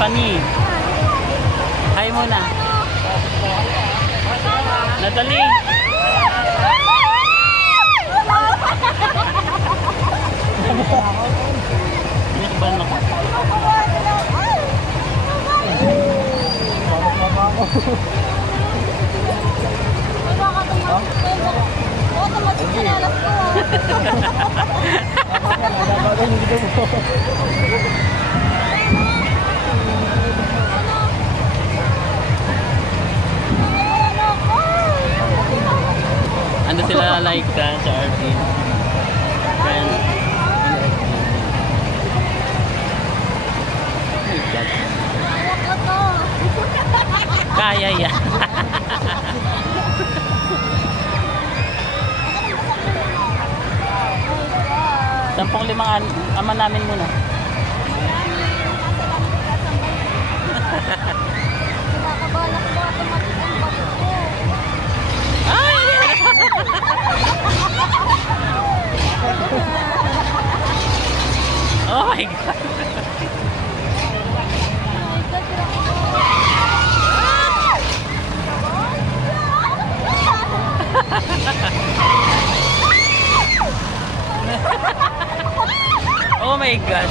Tiffany. Hi muna. Natalie. Inakban ako. Ano sila like sa RV? Friends. Kaya yan. 10,500 ama namin muna. Oh my God. Oh my God.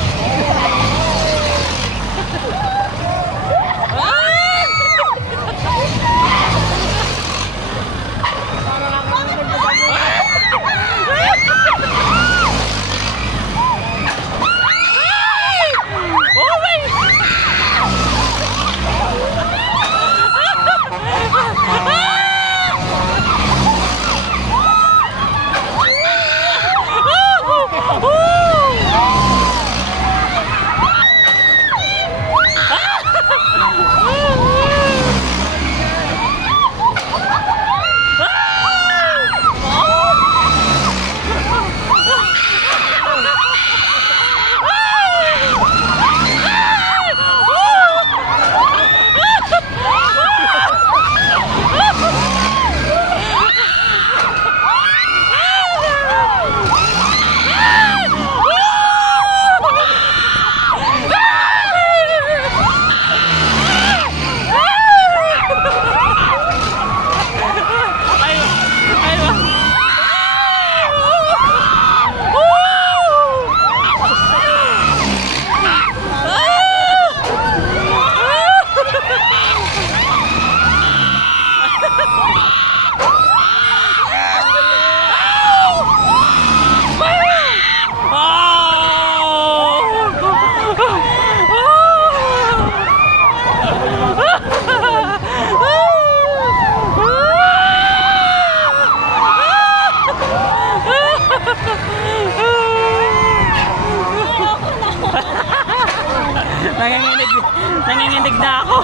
Nanginginig na ako.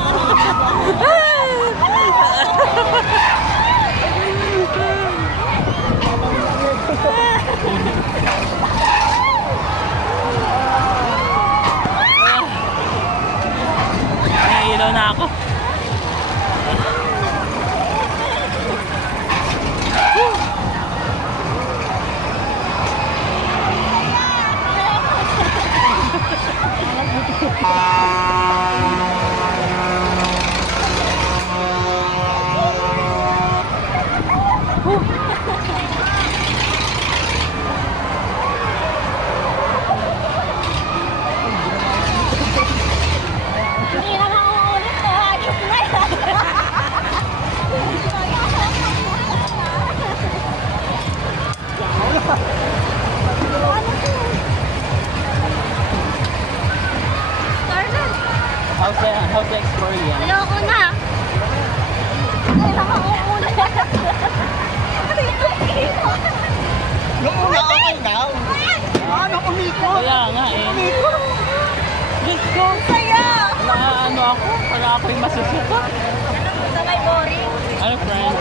Nangihilaw na ako. How's the experience? Ayoko na. Ayoko na. Nung una okay daw. Ano umiko? Kaya nga eh. Umiko. Diyos ko. Saya. Ano ako? Para ako'y masusuka. Sa may boring. Ano friend?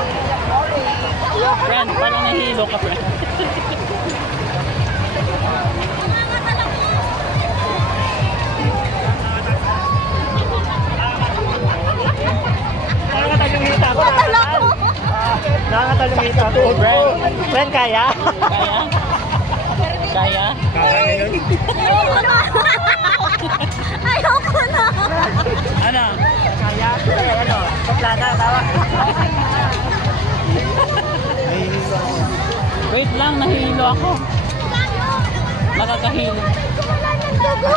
Friend, parang nahilo ka friend. Nangangatal yung hita ko. Friend, kaya? Kaya? Kaya? Kaya ngayon. Ayoko na. Ayoko na. Ano? Kaya? Eh, ano? Paplata, tawa. Nahihilo ako. Wait lang, nahihilo ako. Nakakahilo. Wala ng dugo.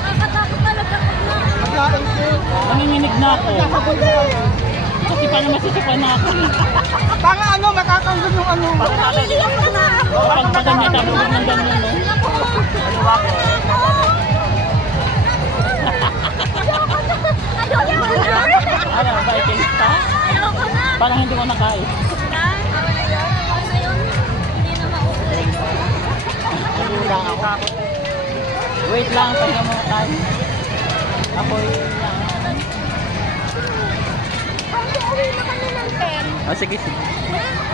Nakakatakot talaga ako. Magkain ko. Nanginginig na ako. Kasi paano masisipan na ako. Baka ano, makakanggan yung ano. Naiiyak ka na ako. Kapag pagod na tapos ng ganyan, no? Ano ba ko? Ayoko na. Ano, Vikings ka? Ayoko na. Parang hindi ko nakain. Awa na yun. Awa na yun. Hindi na mauulit. Hindi lang ako. Wait lang, pahinga muna tayo. Apoy lang. Ang uuwi na kami ng 10. Oh, sige, sige.